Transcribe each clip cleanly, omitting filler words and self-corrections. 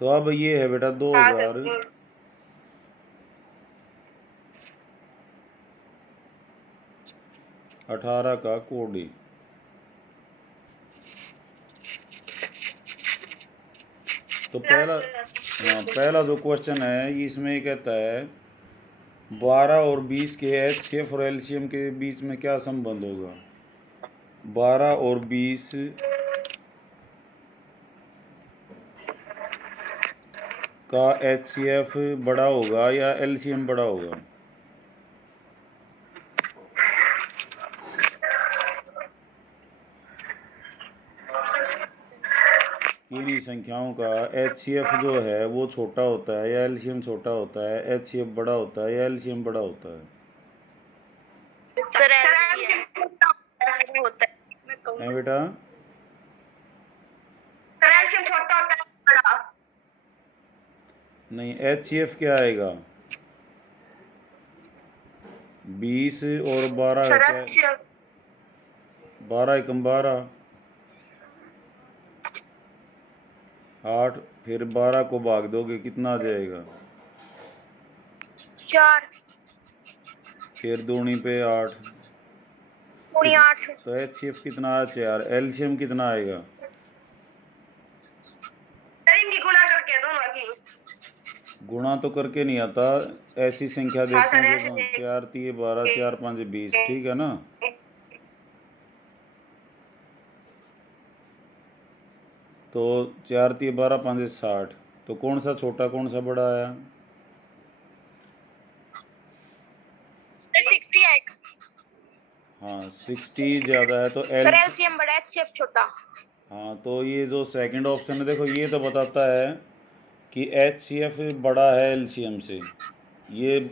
तो अब ये है बेटा 2018 का कोड। तो पहला जो क्वेश्चन है इसमें ये कहता है 12 और 20 के HCF और LCM के बीच में क्या संबंध होगा। 12 और 20 का HCF बड़ा होगा या LCM बड़ा होगा। किन्हीं संख्याओं का HCF जो है वो छोटा होता है या LCM छोटा होता है, HCF बड़ा होता है या LCM बड़ा होता है। सर LCM होता है बेटा सर, LCM छोटा होता है बड़ा। नहीं, HCF क्या आएगा 20 और 12 का क्या, 12 एकम 12 8, फिर 12 को भाग दोगे कितना आ जाएगा 4, फिर दूनी पे 8, पूरी 8। तो HCF कितना आ 4, LCM कितना आएगा। इनकी गुणा करके दोनों की गुणा तो करके नहीं आता, ऐसी संख्या देखते हैं जो 4 3 12 4 5 20, ठीक है ना। तो 4 3 12 5 60, तो कौन सा छोटा कौन सा बड़ा आया। 68। हाँ 60 ज़्यादा है तो सर LCM बड़ा HCF छोटा। हाँ तो ये जो सेकंड ऑप्शन है देखो ये तो बताता है कि HCF बड़ा है LCM से। ये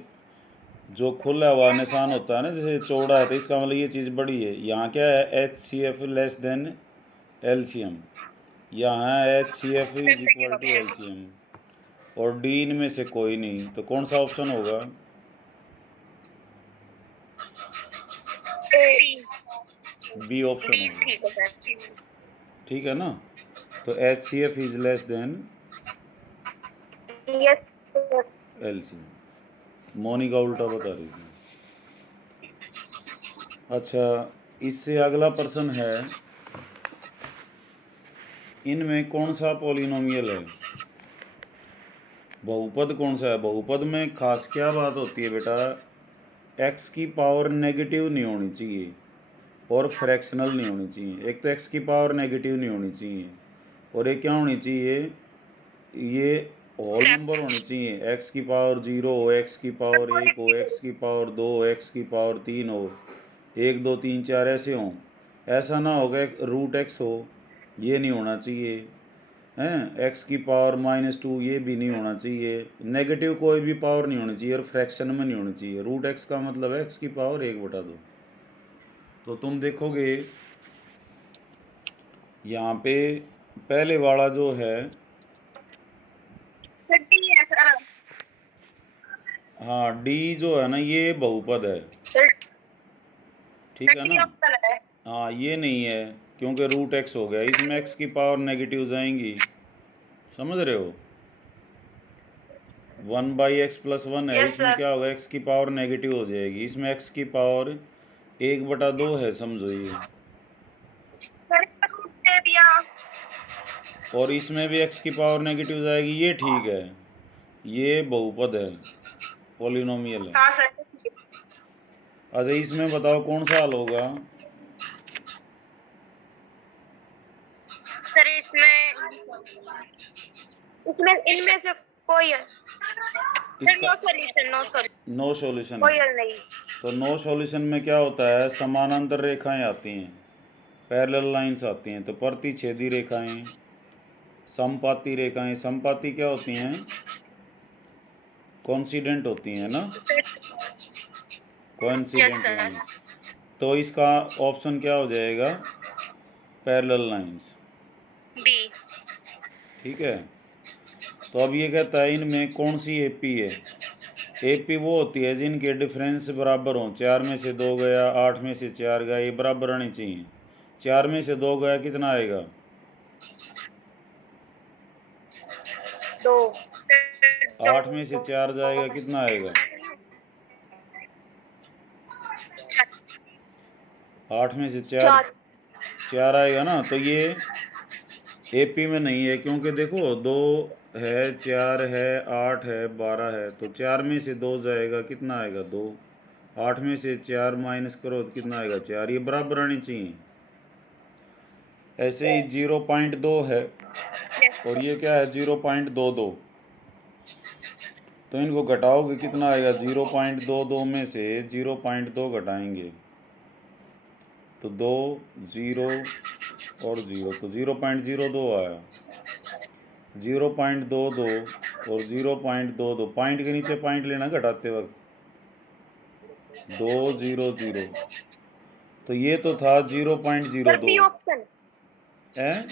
जो खुला हुआ निशान होता है ना जैसे चौड़ा है तो इसका मतलब ये चीज़ बड़ी है। यहाँ क्या है HCF लेस देन LCM, यहाँ है HCF is equal to LCM, और डी इनमें से कोई नहीं, तो कौन सा ऑप्शन होगा। बी ऑप्शन होगा, ठीक है ना। तो HCF is less than LCM। Monika उल्टा बता रही थी। अच्छा, इससे अगला प्रश्न है इनमें कौन सा पॉलिनोमियल है, बहुपद कौन सा है। बहुपद में खास क्या बात होती है बेटा, x की पावर नेगेटिव नहीं होनी चाहिए और फ्रैक्शनल नहीं होनी चाहिए। एक तो x की पावर नेगेटिव नहीं होनी चाहिए और ये क्या होनी चाहिए, ये होल नंबर होनी चाहिए। x की पावर 0 हो, x की पावर 1 हो, x की पावर 2 हो, x की पावर 3 हो, 1 2 3 4 ऐसे हों। ऐसा ना होगा रूट x हो, ये नहीं होना चाहिए हैं। x की पावर -2 ये भी नहीं होना चाहिए। नेगेटिव कोई भी पावर नहीं होनी चाहिए और फ्रैक्शन में नहीं होनी चाहिए। रूट x का मतलब है x की पावर 1/2। तो तुम देखोगे यहाँ पे पहले वाला जो है, हाँ डी जो है ना ये बहुपद है, ठीक है ना। हाँ ये नहीं है क्योंकि रूट x हो गया, इसमें x की पावर नेगेटिव जाएंगी, समझ रहे हो। 1/x+1 है, इसमें क्या होगा x की पावर नेगेटिव हो जाएगी, इसमें x की पावर 1/2 है, समझो ये। और इसमें भी x की पावर नेगेटिव जाएगी, ये ठीक है, ये बहुपद है, पॉलिनोमियल है। अच्छा इसमें बताओ कौन सा हल होगा। सर इसमें इनमें से कोई है इसका नो सॉल्यूशन है। कोई हल नहीं। तो नो सॉल्यूशन में क्या होता है, समानांतर रेखाएं आती हैं, पैरेलल लाइंस आती हैं। तो प्रतिच्छेदी रेखाएं, समपाती रेखाएं, समपाती क्या होती हैं, कोइंसिडेंट होती हैं ना, कोइंसिडेंट लाइंस। तो इसका ऑप्शन क्या हो जाएगा, पैरेलल लाइंस, बी। ठीक है। तो अब ये कहता है इनमें कौन सी एपी है। एपी वो होती है जिनके डिफरेंस बराबर हों, 4 में से 2 गया, 8 में से 4 गया, ये बराबर आनी चाहिए। 4 में से 2 गया कितना आएगा, 2 8 में से 4 जाएगा कितना आएगा? 8 में से 4 4 आएगा ना। तो ये एपी में नहीं है, क्योंकि देखो 2 है, 4 है, 8 है, 12 है, तो 4 में से 2 जाएगा कितना आएगा? 2। 8 में से 4 माइनस करो तो कितना आएगा? 4। ये बराबर आनी चाहिए। ऐसे ही 0.2 है और ये क्या है? 0.22। तो इनको घटाओगे कितना आएगा? 0.22 में से 0.2 घटाएंगे तो 2 0 और 0, तो 0.02 आया। 0.22 और 0.22, पॉइंट के नीचे पॉइंट लेना घटाते वक्त। 2 0 0, तो ये तो था सर 0.02 बी ऑप्शन है।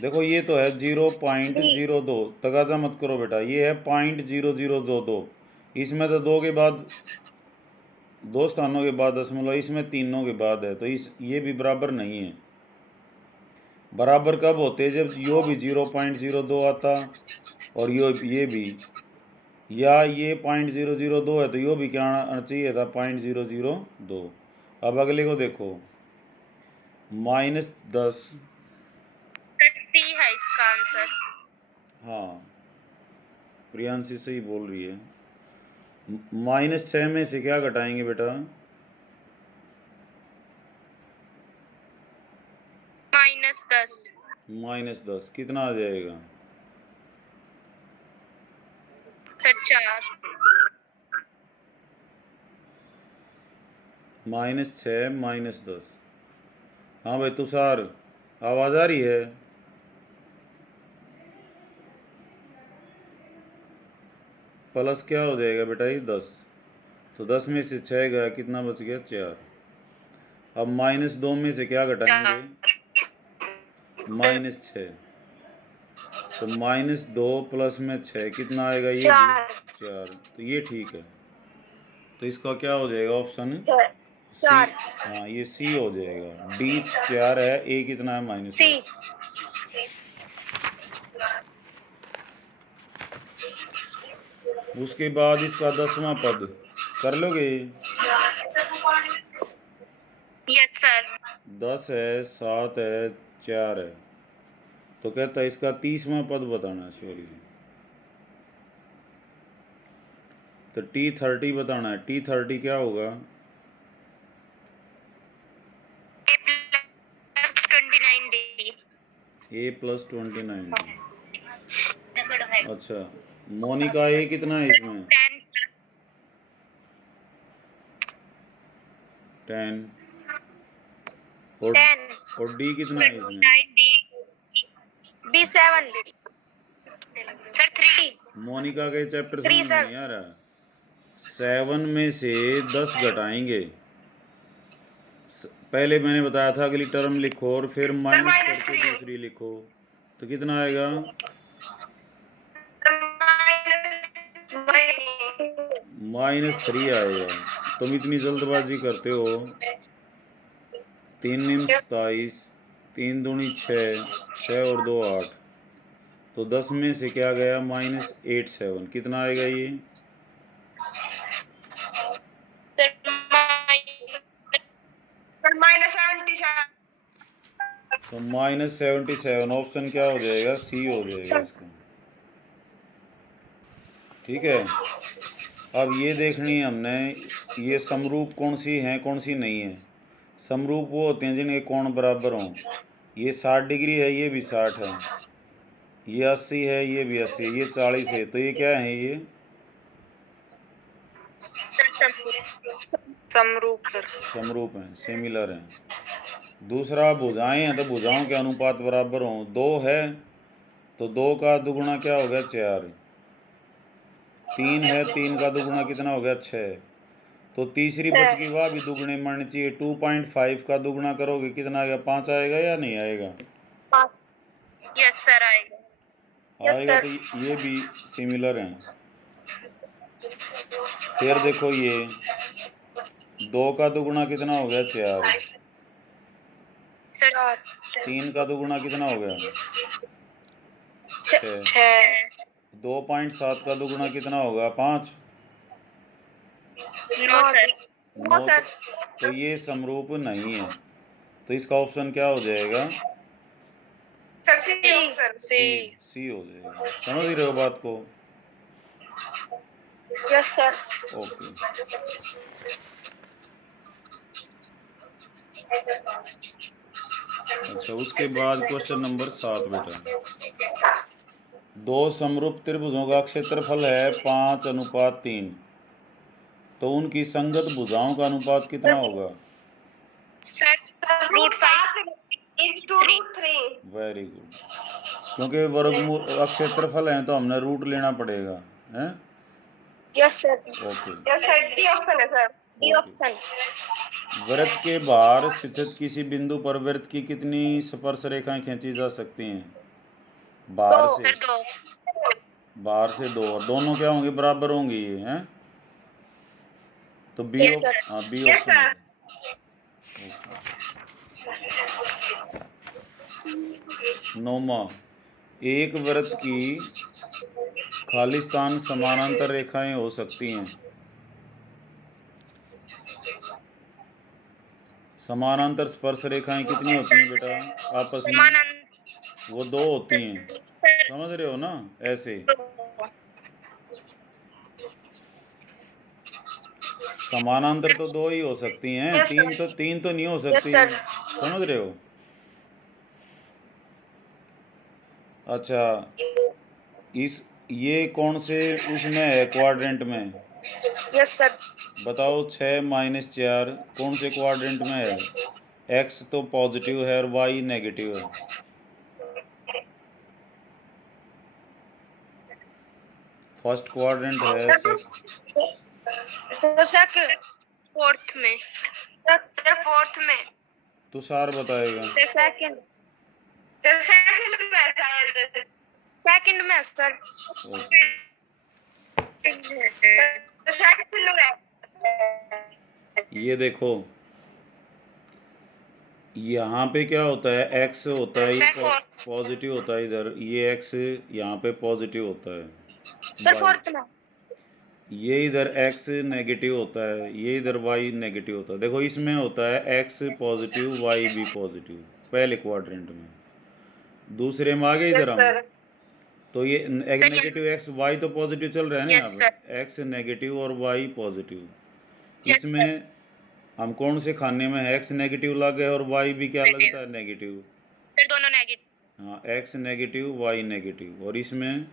देखो ये तो है 0.02, तगाजा मत करो बेटा, ये है 0.0022। इसमें तो 2 के बाद, 2 स्थानों के बाद दशमलव, इसमें तीनों के बाद है, तो इस ये भी बराबर नहीं है। बराबर कब होते? जब यो भी 0.02 आता और ये भी, या ये 0.002 है तो यो भी क्या आना चाहिए था? 0.002। अब अगले को देखो, -10। सी है इसका आंसर। हाँ, प्रियांशी सही बोल रही है। -6 में से क्या घटाएंगे बेटा? -10 -10 कितना आ जाएगा? सर 4 -6 -10। हाँ भाई तुषार, आवाज़ आ रही है? प्लस क्या हो जाएगा बेटा? ये 10। तो 10 में से 6 गया, कितना बच गया? 4। अब -2 में से क्या घटाएंगे? -6। तो -2 प्लस में 6 कितना आएगा? ये भी 4। तो ये ठीक है। तो इसका क्या हो जाएगा? Option C. हाँ, ये सी हो जाएगा। डी 4 है, ए कितना है? सी। -10। उसके बाद इसका 10वां पद कर लोगे? Yes sir. 10 है, 7 है, 4 है, तो कहता है इसका 30वां पद बताना। सॉरी, तो T30 बताना है। T30 क्या होगा? A + 29D। A + 29D। अच्छा, मोनिका ए कितना है इसमें? 10। और 10 और डी कितना है इसमें? 9D B 7 sir 3। मोनिका के चैप्टर 3 समझ में सर। नहीं आ रहा। 7 में से 10 घटाएंगे। पहले मैंने बताया था अगली टर्म लिखो और फिर माइनस करके दूसरी लिखो, तो कितना आएगा? -3 आएगा। तुम इतनी जल्दबाजी करते हो। 3 निम 27, 3 दूनी 6, 6 और 2 8, तो 10 में से क्या गया? -87। कितना आएगा ये? तो -77 ऑप्शन क्या हो जाएगा? सी हो जाएगा इसका। ठीक है। अब ये देखनी है हमने, ये समरूप कौन सी हैं कौन सी नहीं है। समरूप वो होते हैं जिनके कोण बराबर हों। ये 60 डिग्री है, ये भी 60 है, ये 80 है, ये भी 80 है, ये 40 है, तो ये क्या है? ये समरूप सर। समरूप हैं, सिमिलर हैं। दूसरा भुजाएं हैं, तो भुजाओं के अनुपात बराबर हों। 2 है तो 2 का दुगुना क्या हो गया? 4। 3 है, 3 का दुगुना कितना हो गया? 6। तो तीसरी बच की वह भी दुगने मारनी चाहिए। 2.5 का दुगना करोगे कितना आएगा? 5 आएगा या नहीं आएगा? यस सर आएगा। आएगा। तो ये भी सिमिलर हैं। फिर देखो ये 2 का दुगुना कितना हो गया? 4। सर 3 का दुगुना कितना हो गया? 6। 6 2.7 का दुगुना कितना होगा? 5। 9 सर 9। तो ये समरूप नहीं है, तो इसका ऑप्शन क्या हो जाएगा? सी हो जाएगा। समझ रहे हो बात को? Yes sir okay. अच्छा, उसके बाद क्वेश्चन नंबर 7 बेटा। दो समरूप त्रिभुजों का क्षेत्रफल है 5:3, तो उनकी संगत भुजाओं का अनुपात कितना होगा? Sir √5 very good. क्योंकि वर्गमूल क्षेत्रफल है तो हमने रूट लेना पड़ेगा, हैं? Yes sir okay. D option है सर। D okay. ऑप्शन वृत्त के बाहर स्थित किसी बिंदु पर वृत्त की कितनी स्पर्श रेखाएं खींची जा सकती हैं? बाहर से। सर 2 बाहर से 2, और दोनों क्या होंगे? बराबर होंगे ये, हैं? तो बी Yes, sir. हाँ, बी Yes, ऑप्शन है। नौमा, एक वृत्त की खालिस्तान समानांतर रेखाएं हो सकती हैं। समानांतर स्पर्श रेखाएं कितनी होती हैं बेटा आपस में? वो 2 होती हैं। समझ रहे हो ना? ऐसे समानांतर तो 2 ही हो सकती हैं, तीन तो नहीं हो सकती। sir. समझ रहे हो? अच्छा, ये कौन से उसमें है क्वाड्रेंट में? यस सर बताओ। 6-4 कौन से क्वाड्रेंट में है? एक्स तो पॉजिटिव है और वाई नेगेटिव है। फर्स्ट क्वाड्रेंट है, सर सेकंड फोर्थ में सर फोर्थ में तुषार बताएगा। सेकंड सेकंड में सर ओके। ये देखो, यहाँ पे क्या होता है? एक्स होता है, ये पॉजिटिव होता है इधर, ये एक्स यहाँ पे पॉजिटिव होता है। सर फोर्थ में ये इधर एक्स नेगेटिव होता है, ये इधर वाई नेगेटिव होता है। देखो, इसमें होता है एक्स पॉजिटिव, वाई भी पॉजिटिव, पहले क्वाड्रेंट में। दूसरे में आगे इधर हम, तो ये नेगेटिव एक्स वाई तो पॉजिटिव चल रहा है ना यहाँ पे, एक्स नेगेटिव और वाई पॉजिटिव। इसमें हम कौन से खाने में है? एक्स नेगेटिव लग गए और वाई भी क्या लगता है? नेगेटिव। फिर दोनों नेगेटिव। हाँ, एक्स नेगेटिव वाई नेगेटिव, और इसमें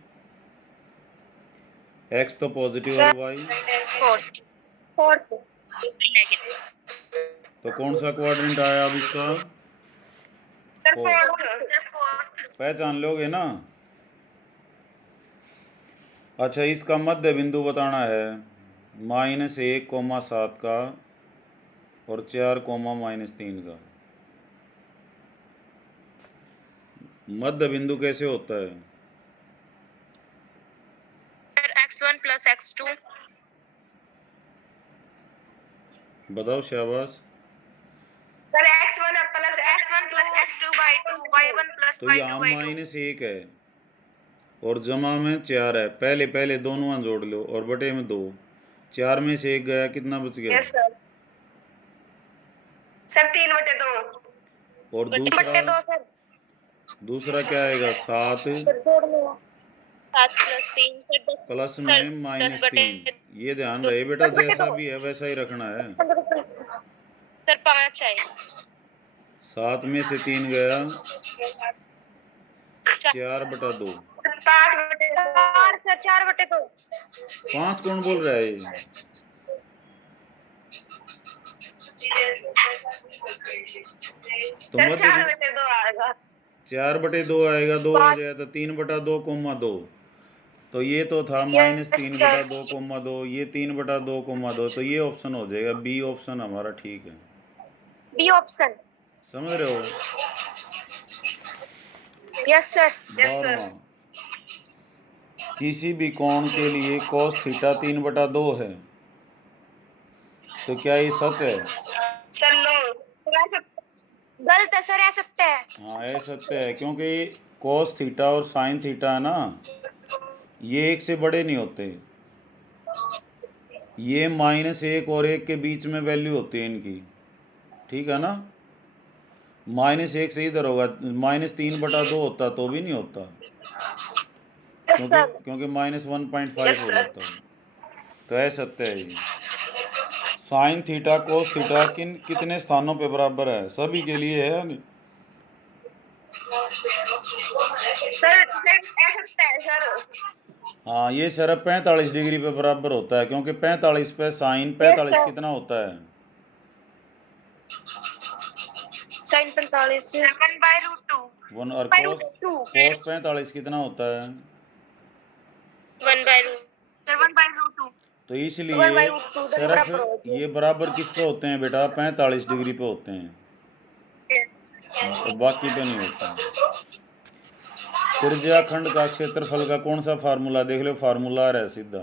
एक्स तो पॉजिटिव और वाई फोर्थ नेगेटिव। तो कौन सा क्वाड्रेंट आया अब इसका? पहचान लोगे ना? अच्छा, इसका मध्य बिंदु बताना है। -1,7 का और 4, -3 का। मध्य बिंदु कैसे होता है? x1 + x2 बताओ, शाबाश। सर x1 + x2/2 y1 + तो यहाँ -1 है और जमा में 4 है। पहले दोनों जोड़ लो और बटे में 2। 4 में से 1 गया, कितना बच गया? Yes sir. सर 3/2 और दूसरा क्या आएगा? 7 7 + 3 प्लस में -3। ये ध्यान रहे बेटा, जैसा भी है वैसा ही रखना है। सर 5 आएगा। 7 में से 3 गया, 4/2। 4 सर 4/2 5 कौन बोल रहा है ये? तो मध्य 4/2 आएगा। 4/2 आएगा, 2 आ जाए तो 3/2, 2। तो ये तो था -3/2, 2। ये 3/2, 2। तो ये ऑप्शन हो जाएगा, बी ऑप्शन हमारा ठीक है। B option. समझ रहे हो? Yes sir. 12वां, किसी भी कोण के लिए cos थीटा 3/2 है, तो क्या ये सच है? Sir no. गलत है सर, ऐ सत्य है। हाँ ये सत्य है, क्योंकि cos थीटा और sin थीटा है ना, ये एक से बड़े नहीं होते। ये -1 और 1 के बीच में वैल्यू होती है इनकी, ठीक है ना। -1 से इधर होगा, -3/2 होता तो भी नहीं होता, यस क्योंकि सर। क्योंकि -1.5 हो जाता है। तो ऐसा सत्य है ये। साइन थीटा कोस थीटा कितने स्थानों पे बराबर है? सभी के लिए है या नहीं? सर ऐ सत्य है सर। हाँ ये सिर्फ 45 डिग्री पे बराबर होता है, क्योंकि 45 पे साइन यस 45 सर। कितना होता है? साइन 45 1/√2। 1। और बाई कोस रूट टू। कोस 45 कितना होता है? 1/√2। सर 1/√2। तो 1 इसलिए बाई रूट 2 दोनों सिर्फ बराबर होते हैं। ये बराबर किस पे होते हैं बेटा? 45 डिग्री पे होते हैं, बाकी पे नहीं होते हैं। त्रिज्याखंड का क्षेत्रफल का कौन सा फार्मूला? देख लो, फार्मूला आ रहा है सीधा।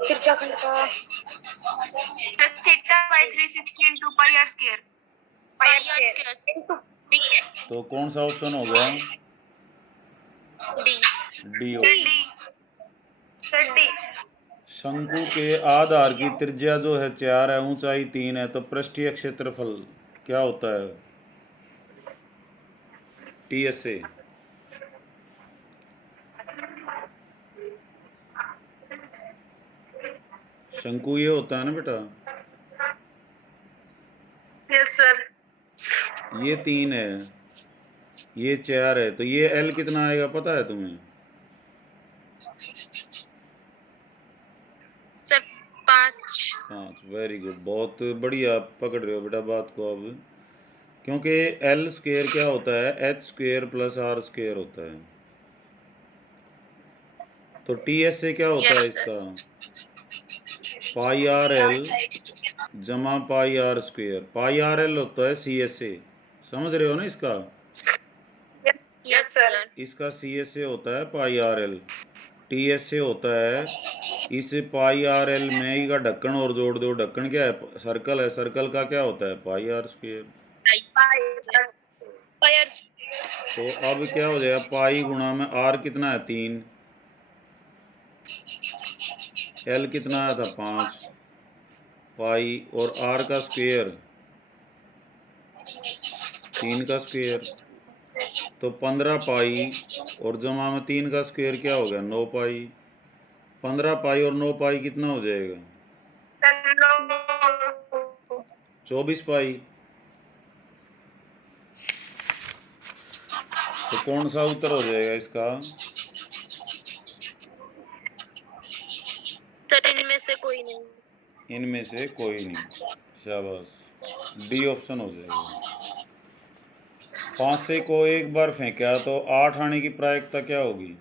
त्रिज्याखंड का सर θ/360 into πr²। Pi square into D है। तो कौन सा ऑप्शन हो गया? D. D sir option. D. Sir D. शंकु के आधार की त्रिज्या जो है 4 है, ऊंचाई 3 है, तो पृष्ठीय क्षेत्रफल क्या होता है? TSA। शंकु ये होता है ना बेटा, यस सर। ये 3 है, ये 4 है, तो ये L कितना आएगा पता है तुम्हें? सर 5। 5। वेरी गुड, बहुत बढ़िया पकड़ रहे हो बेटा बात को अब। क्योंकि L² क्या होता है? H² + R² होता है। तो TSA क्या होता है यस सर। इसका? πRL जमा πR²। πRL होता है CSA, समझ रहे हो ना इसका? Yes sir. इसका CSA होता है πRL, TSA होता है इस πRL में ही का ढक्कन और जोड़ दो। ढक्कन क्या है? सर्कल है, सर्कल का क्या होता है? πR²। पायर तो अब क्या हो जाएगा? पाई गुणा में R कितना है? 3। L कितना आया था? 5 पाई, और R का स्क्वायर 3 का स्क्वायर, तो 15 पाई, और जमा में 3 का स्क्वायर क्या हो गया? 9 पाई। 15 पाई और 9 पाई कितना हो जाएगा? 24 पाई। तो कौन सा उत्तर हो जाएगा इसका? सर इनमें से कोई नहीं। इनमें से कोई नहीं। शाबाश, डी ऑप्शन हो जाएगा। 5 से को एक बार फेंका तो 8 आने की प्रायिकता क्या होगी?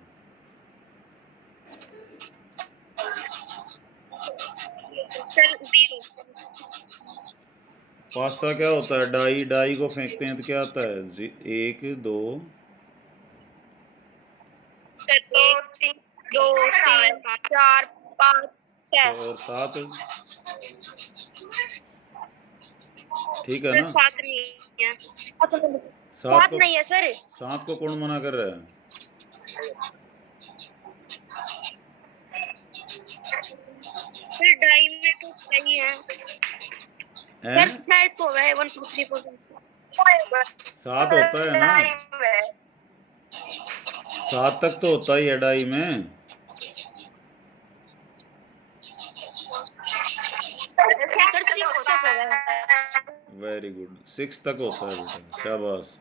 सर 0। 5 सा क्या होता है? डाई। डाई को फेंकते हैं तो क्या आता है? 1 2 सर 1 2 3 4 5 6 और 7। ठीक है सर ना? 7 नहीं है। 7 7 को नहीं है सर। 7 को कौन मना कर रहा है? सर डाई में तो सही है। हैं? सर शायद तो है 1 2 3 4 7 होता है ना, 7 तक तो होता ही है डाई में। सर 6 तक है। वेरी गुड, 6 तक होता है बेटा, शाबाश।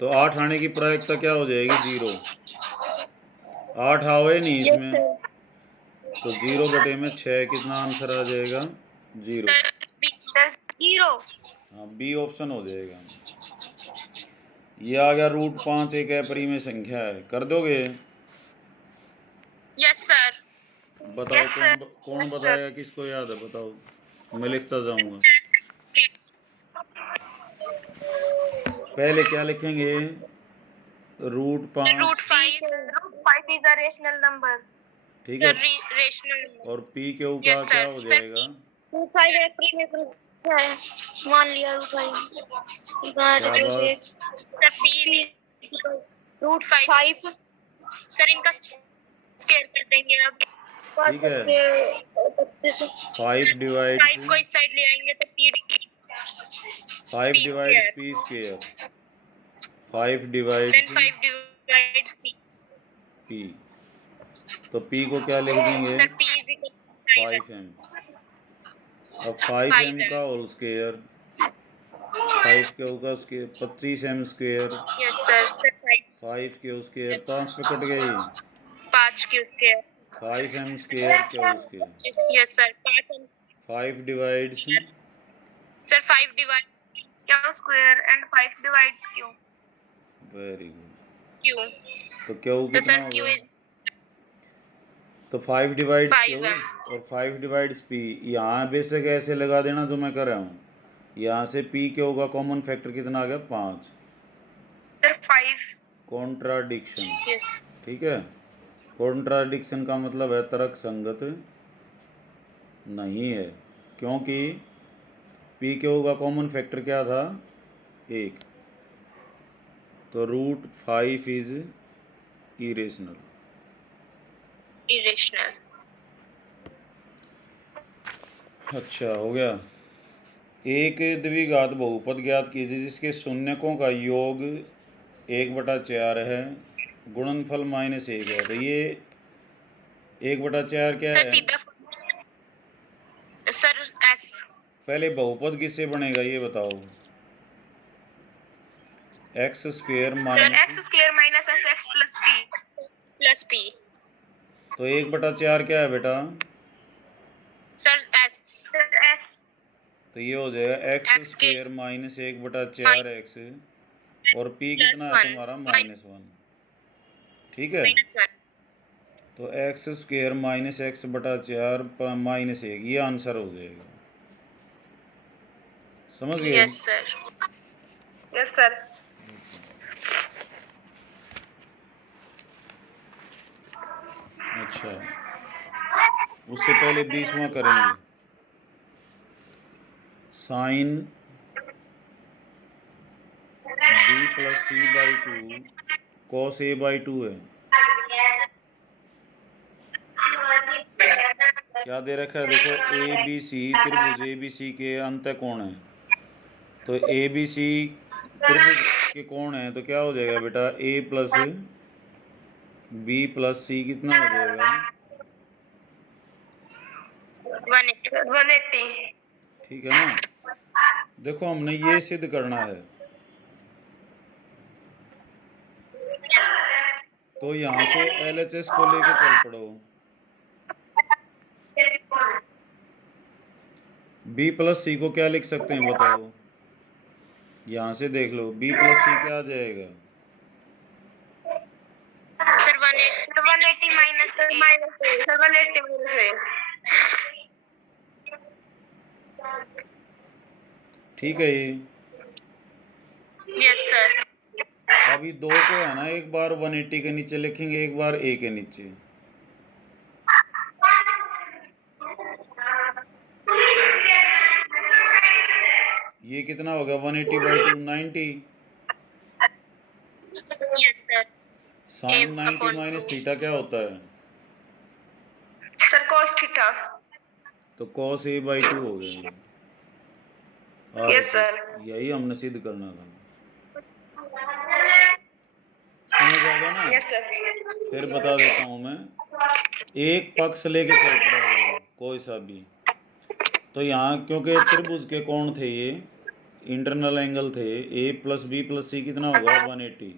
तो 8 आने की प्रायिकता क्या हो जाएगी? 0। 8 आवे नहीं इसमें, तो 0/6 कितना आंसर आ जाएगा? 0। सर 0। हाँ, बी ऑप्शन हो जाएगा। ये आ गया √5 एक अपरिमेय संख्या है। कर दोगे? Yes sir. बताओ कौन बताएगा? किसको याद है बताओ, मैं लिखता जाऊंगा। पहले क्या लिखेंगे? √5, √5 is a rational number। ठीक है। रेशनल। और पी क्यू का क्या हो जाएगा? 25 है प्री में है, मान लिया रूट 5 शाबाश। सर पी रूट 5 सर इनका स्क्वायर कर देंगे अब ठीक है, 5 डिवाइड्स 5 को इस साइड ले आएंगे तो P 5 divides P square, 5 divides 5 divide P, तो पी को क्या लिख देंगे, sir P is equal 5m। अब 5m का होल स्क्वायर, 5 के होगा square 25m square, yes sir 5 के स्क्वायर 5 पे कट गई, 5 के स्क्वायर 5m स्क्वायर के square, yes sir 5 5 divides sir 5 divide Q square and 5 divides Q. Very good. Q तो क्यू तो कितना सर क्यू होगा, इज तो 5 डिवाइड्स 5 क्यू है। और 5 डिवाइड्स पी। यहाँ बेशक ऐसे लगा देना जो मैं कर रहा हूँ, यहाँ से पी के होगा कॉमन फैक्टर कितना आ गया 5, सर 5 कॉन्ट्राडिक्शन। यस ठीक है, कॉन्ट्राडिक्शन का मतलब है तर्क संगत नहीं है, क्योंकि पी के होगा कॉमन फैक्टर क्या था 1, तो रूट 5 इज इरेशनल। इरेशनल अच्छा हो गया। एक द्विघात बहुपद ज्ञात कीजिए जिसके शून्यकों का योग 1/4 है, गुणनफल -1 है। तो ये 1/4 क्या सर है, सीधा सर एस पहले बहुपद किससे बनेगा ये बताओ, x square sir minus, x square minus S x plus P तो 1/4 क्या है बेटा, सर एस सर एस तो ये हो जाएगा एक्स X के- स्क्वेयर माइनस 1/4 एक्स, और पी कितना है +1 तुम्हारा -1। ठीक है, तो एक्स स्क्वेयर माइनस x/4 -1, ये आंसर हो जाएगा। समझ गए? Yes sir yes sir. अच्छा, उससे पहले 20वां करेंगे, sign b + c/2 cos a/2 है। क्या दे रखा है देखो, ए बी सी त्रिभुज ए बी सी के अंतःकोण है, तो ए बी सी त्रिभुज के कोण है, तो क्या हो जाएगा बेटा a + b + c कितना हो जाएगा, 180। ठीक है ना। देखो हमने ये सिद्ध करना है, तो यहाँ से LHS को लेके चल पड़ो, b + c को क्या लिख सकते हैं बताओ, यहाँ से देख लो b + c क्या आ जाएगा, सर 180 माइनस सर 180 माइनस ठीक है। ये यस सर अभी 2 को है ना, एक बार 180 के नीचे लिखेंगे, एक बार a के नीचे, ये कितना हो गया 180/2 90, यस सर साइन 90 - थीटा क्या होता है, सर cos थीटा। तो cos a/2 हो गया ये। Yes sir. यही हमने सिद्ध करना था, समझ आ गया ना। Yes sir. फिर बता देता हूँ मैं, एक पक्ष लेके चल पड़ा करो कोई सा भी, तो यहाँ क्योंकि त्रिभुज के कोण थे ये, इंटरनल एंगल थे, a + b + c कितना होगा 180,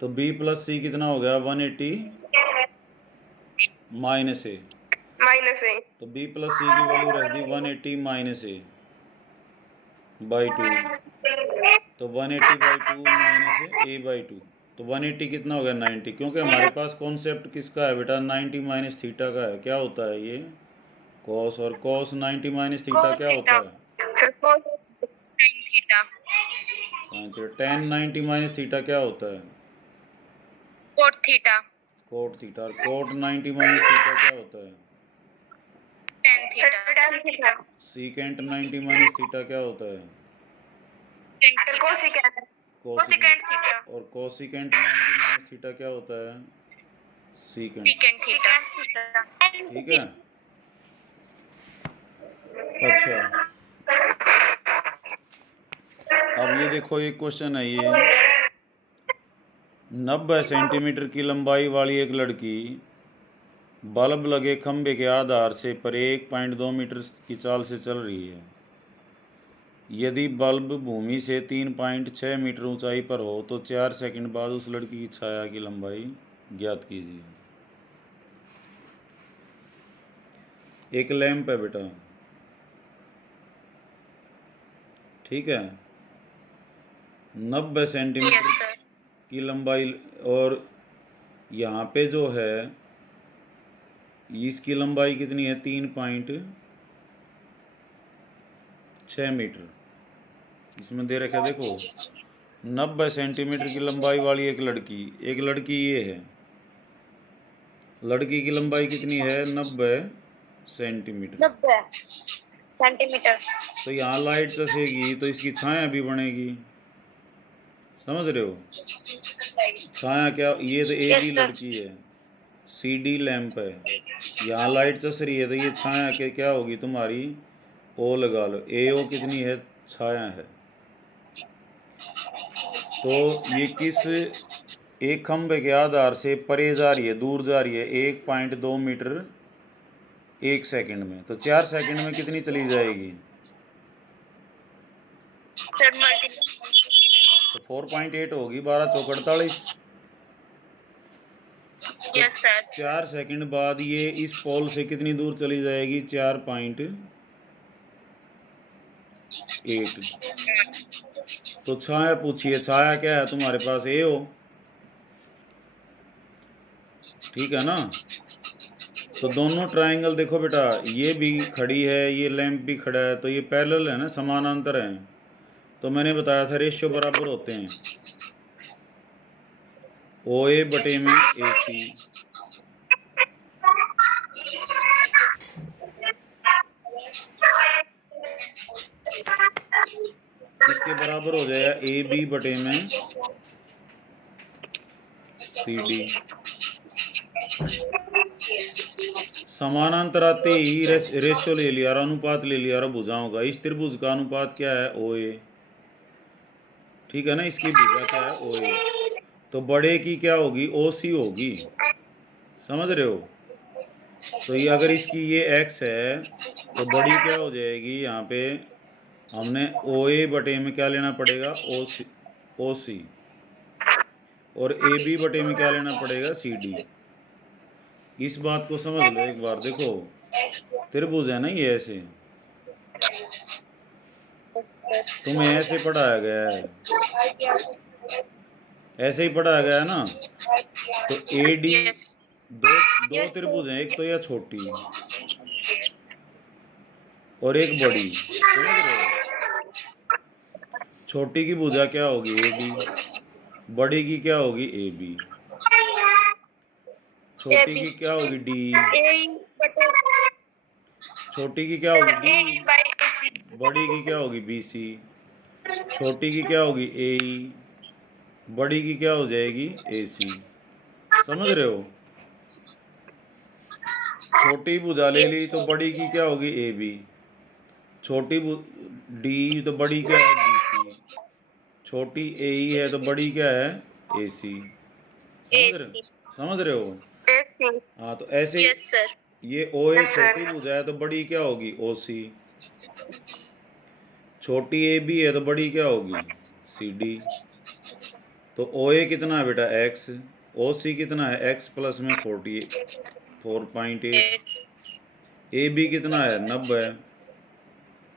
तो b + c कितना हो गया 180 - a, माइनस है। तो b + c की वैल्यू रख दी 180 - a/2, तो 180/2 - a/2, तो 180 कितना हो गया 90, क्योंकि हमारे पास कॉन्सेप्ट किसका है बेटा 90 - थीटा का है। क्या होता है ये कॉस, और कॉस 90 - थीटा क्या होता है sir cos sin theta sine theta, tan 90 - theta क्या होता है कोट थीटा कोट थीटा, और कोट 90 - थीटा क्या होता है tan theta tan theta. Secant 90 minus theta क्या होता है? फिर कोसिकेंट कोसिकेंट। थीटा और कोसिकेंट 90 माइनस थीटा क्या होता है? सीकेंट। Second theta. ठीक है। अच्छा, अब ये देखो एक क्वेश्चन है ये, 90 सेंटीमीटर की लंबाई वाली एक लड़की बल्ब लगे खंभे के आधार से परे 1.2 मीटर की चाल से चल रही है। यदि बल्ब भूमि से 3.6 मीटर ऊंचाई पर हो तो 4 सेकंड बाद उस लड़की की छाया की लंबाई ज्ञात कीजिए। एक लैंप है बेटा, ठीक है, 90 यस सेंटीमीटर सर। की लंबाई, और यहाँ पे जो है इसकी लंबाई कितनी है? 3.6 मीटर। इसमें दे रखा है देखो, 90 सेंटीमीटर की लंबाई वाली एक लड़की ये है, लड़की की लंबाई कितनी है? 90 सेंटीमीटर। 90 सेंटीमीटर। तो यहाँ लाइट चसेगी तो इसकी छाया भी बनेगी, समझ रहे हो? छाया क्या, ये तो ए यस बी सर। लड़की है, सी डी लैंप है, यहाँ लाइट चस रही है तो ये छाया के क्या होगी तुम्हारी? ओ लगा लो, ए ओ कितनी है? छाया है। तो ये किस एक खंभे के आधार से परे जा रही है, दूर जा रही है 1.2 मीटर 1 सेकंड में, तो 4 सेकंड में कितनी चली जाएगी? Sir multiple. तो 4.8 होगी, 12 चौक 48। तो यस सर। 4 सेकंड बाद ये इस पोल से कितनी दूर चली जाएगी? 4.8। तो छाया पूछिए, छाया क्या है तुम्हारे पास? ए हो, ठीक है ना? तो दोनों ट्रायंगल देखो बेटा, ये भी खड़ी है, ये लैंप भी खड़ा है, तो ये पैरेलल है ना, समानांतर हैं। तो मैंने बताया था रेशियो बराबर होते हैं, ओ ए बटे में ए सी। इसके बराबर हो जाएगा ए बी बटे में सी डी। समानांतर आते ही रेशियो ले लिया और अनुपात ले लिया और भुजाओं का। इस त्रिभुज का अनुपात क्या है? ओ ए, ठीक है ना? इसकी भुजा क्या है? ओ ए। तो बड़े की क्या होगी? ओ सी होगी, समझ रहे हो? तो ये अगर इसकी ये एक्स है तो बड़ी क्या हो जाएगी? यहाँ पे हमने ओ ए बटे में क्या लेना पड़ेगा? ओ सी। और ए बी बटे में क्या लेना पड़ेगा? C D. इस बात को समझ लो एक बार, देखो त्रिभुज है ना ये, ऐसे तुम्हें ऐसे पढ़ाया गया है, ऐसे ही पढ़ाया गया है ना? तो ए डी, यस। दो दो त्रिभुज हैं, एक तो यह छोटी और एक बड़ी, समझ रहे हो? छोटी की भुजा क्या होगी? A D. बड़ी की क्या होगी? A B. छोटी की क्या होगी? डी। छोटी की क्या होगी? डी। बड़ी की क्या होगी? B C. छोटी की क्या होगी? ए ई। बड़ी की क्या हो जाएगी? ए सी। समझ रहे हो? छोटी भुजा ले ली तो बड़ी की क्या होगी? A B. छोटी डी तो बड़ी क्या है? B C. छोटी ए ई है तो बड़ी क्या है? ए सी। समझ रहे हो? हाँ, तो ऐसे यस सर। ये ओ ए छोटी भुजा है तो बड़ी क्या होगी? ओ सी। छोटी ए बी है तो बड़ी क्या होगी? C D. तो ओ ए कितना है बेटा? एक्स। ओ सी कितना है? एक्स प्लस में 4.8। ए बी कितना है? 90।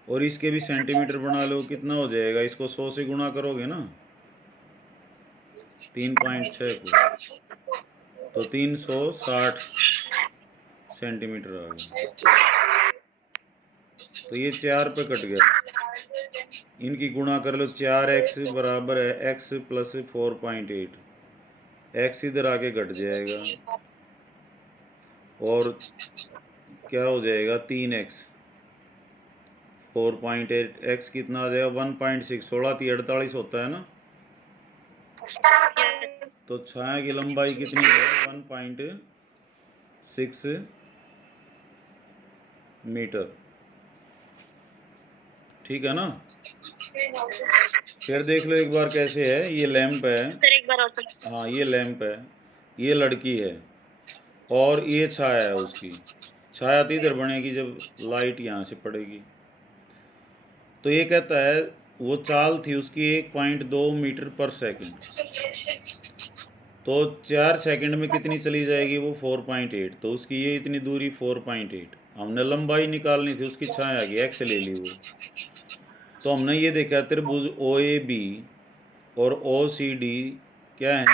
और इसके भी सेंटीमीटर बना लो, कितना हो जाएगा? इसको 100 से गुणा करोगे ना 3.6 को, तो 360 सेंटीमीटर आ गया। तो ये 4 पे कट गया, इनकी गुणा कर लो। 4x बराबर है x प्लस 4.8। x इधर आके घट जाएगा और क्या हो जाएगा? 3x। 4.8 x कितना आ जाएगा 1.6, 16 होता है ना। Yes. तो छाया की लंबाई कितनी है 1.6 मीटर, ठीक है ना। फिर देख लो एक बार कैसे है, ये लैंप है, सर एक बार और सर। हाँ ये लैंप है, ये लड़की है और ये छाया है उसकी। छाया तो इधर बनेगी जब लाइट यहाँ से पड़ेगी। तो ये कहता है वो चाल थी उसकी 1.2 मीटर पर सेकंड, तो 4 सेकंड में कितनी चली जाएगी वो 4.8, तो उसकी ये इतनी दूरी 4.8। हमने लंबाई निकालनी थी उसकी, छाया की एक्स ले ली वो। तो हमने ये देखा त्रिभुज ओ ए बी और ओ सी डी क्या हैं,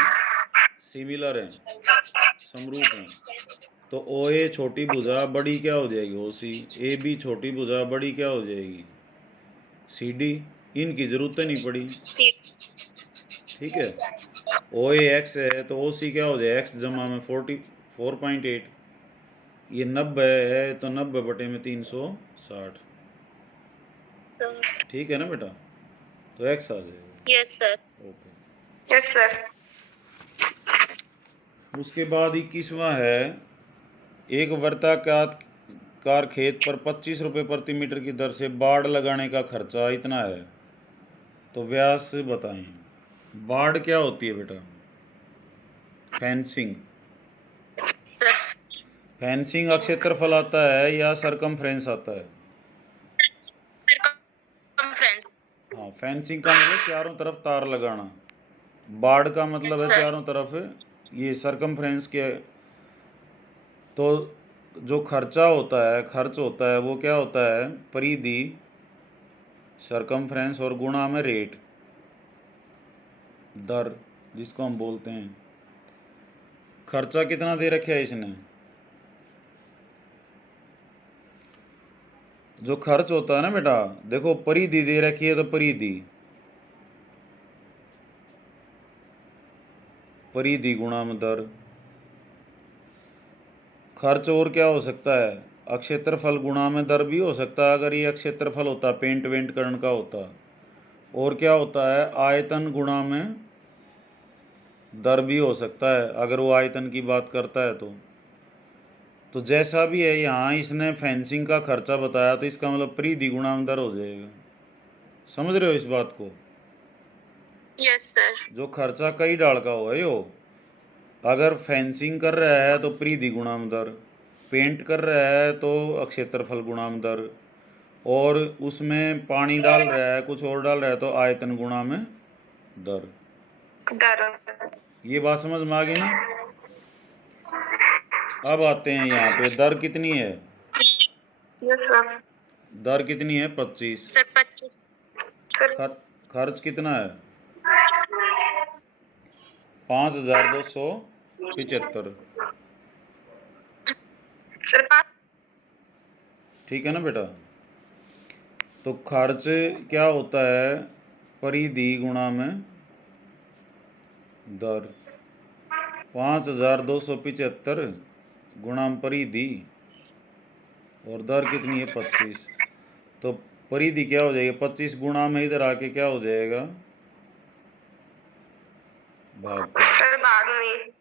सिमिलर हैं, समरूप हैं। तो ओ ए छोटी भुजा बड़ी क्या हो जाएगी ओ सी, ए बी छोटी भुजा बड़ी क्या हो जाएगी सी डी। इनकी जरूरत नहीं पड़ी, ठीक है। ओ ए एक्स है तो ओ सी क्या हो जाए एक्स जमा में 4.8, ये 90 है तो 90/360, ठीक है ना बेटा। तो एक्स आ जाएगा। Yes sir. Okay. Yes sir. उसके बाद 21वां है, एक वर्ताकार खेत पर 25 रुपये प्रति मीटर की दर से बाड़ लगाने का खर्चा इतना है, तो व्यास बताएं। बाड़ क्या होती है बेटा, फेंसिंग। सर फेंसिंग का क्षेत्रफल आता है या सरकमफ्रेंस आता है। कॉन्फ्रेंस। हाँ, फेंसिंग का मतलब चारों तरफ तार लगाना, बाड़ का मतलब है सर चारों तरफ ये सरकमफ्रेंस के। तो जो खर्चा होता है, खर्च होता है वो क्या होता है, परिधि सरकमफ्रेंस और गुणा में रेट, दर जिसको हम बोलते हैं। खर्चा कितना दे रखा है इसने, जो खर्च होता है ना बेटा, देखो परिधि दे रखी है तो परिधि, परिधि गुणा में दर। खर्च और क्या हो सकता है, अक्षेत्रफल गुणा में दर भी हो सकता है अगर ये अक्षेत्रफल होता, पेंट वेंट करने का होता। और क्या होता है, आयतन गुणा में दर भी हो सकता है अगर वो आयतन की बात करता है तो जैसा भी है यहाँ इसने फेंसिंग का खर्चा बताया तो इसका मतलब परिधि गुणा में दर हो जाएगा। समझ रहे हो इस बात को। Yes sir. जो खर्चा कई डाल का हो है यो, अगर फेंसिंग कर रहा है तो परिधि गुणा में दर, पेंट कर रहा है तो अक्षेत्रफल गुणा में दर, और उसमें पानी डाल रहा है कुछ और डाल रहा है तो आयतन गुणा में दर। डर। ये बात समझ में आ गई ना। अब आते हैं यहाँ पे, दर कितनी है, यस सर। दर कितनी है 25। सर 25। खर्च कितना है 5275, सर ठीक है ना बेटा। तो खर्च क्या होता है, परिधि गुणा में दर, 5275 गुणा में परिधि, और दर कितनी है 25। तो परिधि क्या हो जाएगी 25 गुणा में इधर आके क्या हो जाएगा भाग का। सर बाद में।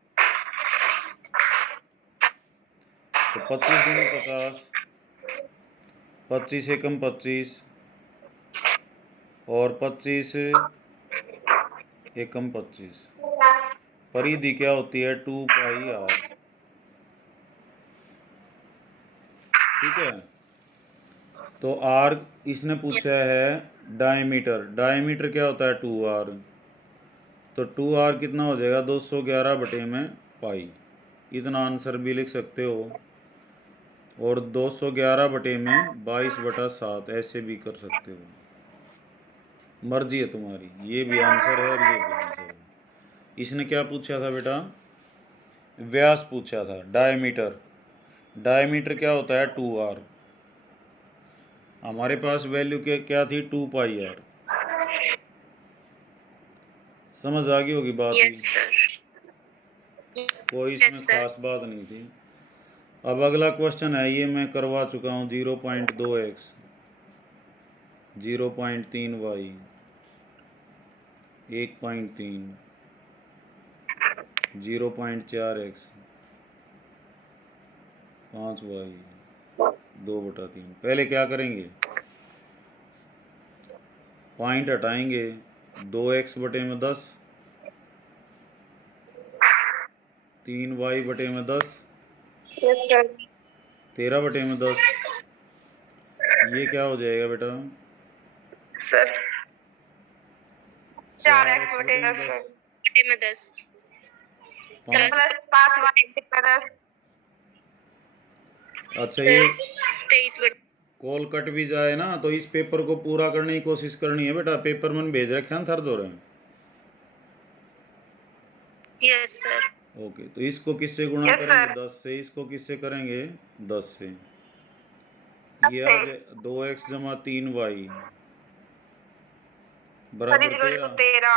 तो 25 दूनी 50, 25 एकम 25 और 25 एकम 25। परिधि क्या होती है 2πr, ठीक है। तो r इसने पूछा है डायमीटर, डायमीटर क्या होता है 2r, तो 2r कितना हो जाएगा 211/पाई, इतना आंसर भी लिख सकते हो। और 211/22/7 ऐसे भी कर सकते हो, मर्जी है तुम्हारी। ये भी आंसर है और ये भी आंसर है। इसने क्या पूछा था बेटा, व्यास पूछा था, डायमीटर। डायमीटर क्या होता है 2r, हमारे पास वैल्यू क्या थी 2πr। समझ आ गई होगी बात ही, यस सर। कोई इसमें खास बात नहीं थी। अब अगला क्वेश्चन है, ये मैं करवा चुका हूँ 0.2x। 0.3y 1.3 0.4x 5y 2/3। पहले क्या करेंगे, पॉइंट हटाएंगे, 2x/10 3y/10 यस सर। 13/10। ये क्या हो जाएगा बेटा, सर 4x 4x/10 बटे 10 बटे में 10 5। प्लस 5y बटे 10। अच्छा, ये 23 बटे। कॉल कट भी जाए ना तो इस पेपर को पूरा करने की कोशिश करनी है बेटा। पेपर मैंने भेज रखे हैं थर दो रहे। Yes sir. ओके, तो इसको किससे गुणा Yes, करेंगे, sir. 10 से। इसको किससे करेंगे, 10 से। ये से। आ जाए 2x जमा 3y सर बराबर इज 13। 13।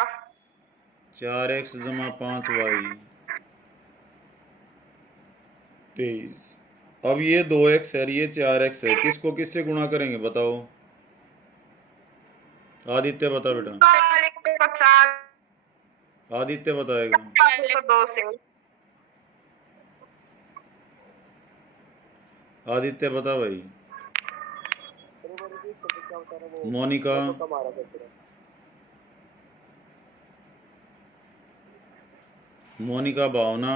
4x जमा 5y 23। अब ये 2x है, ये 4x है, किसको किससे गुणा करेंगे बताओ। आदित्य बता बेटा। 50 आदित्य बताएगा। 2 से। आदित्य बता भाई। मोनिका। मोनिका, भावना,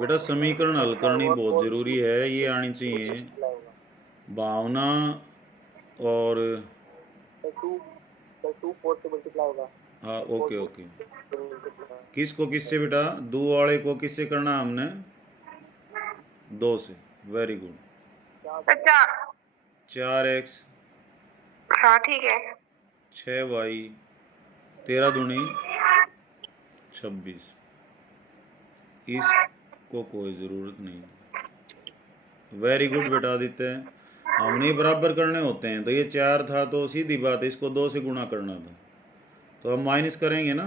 बेटा समीकरण हल करनी बहुत ज़रूरी है, ये आनी चाहिए। भावना और हाँ, ओके ओके। किसको किससे बेटा, दो वाले को किससे करना है हमने, 2 से। Very good. अच्छा 4x हाँ ठीक है। 6y 13 दूनी 26। इसको कोई ज़रूरत नहीं। वेरी गुड बेटा आदित्य। हमने बराबर करने होते हैं, तो ये 4 था तो सीधी बात है, इसको 2 से गुणा करना था, तो अब माइनस करेंगे ना।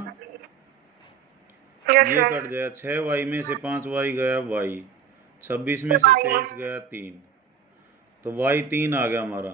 यस ये सर। कट जाए, 6y में से 5y गया y, 26 में से 23 गया 3, तो y 3 आ गया हमारा।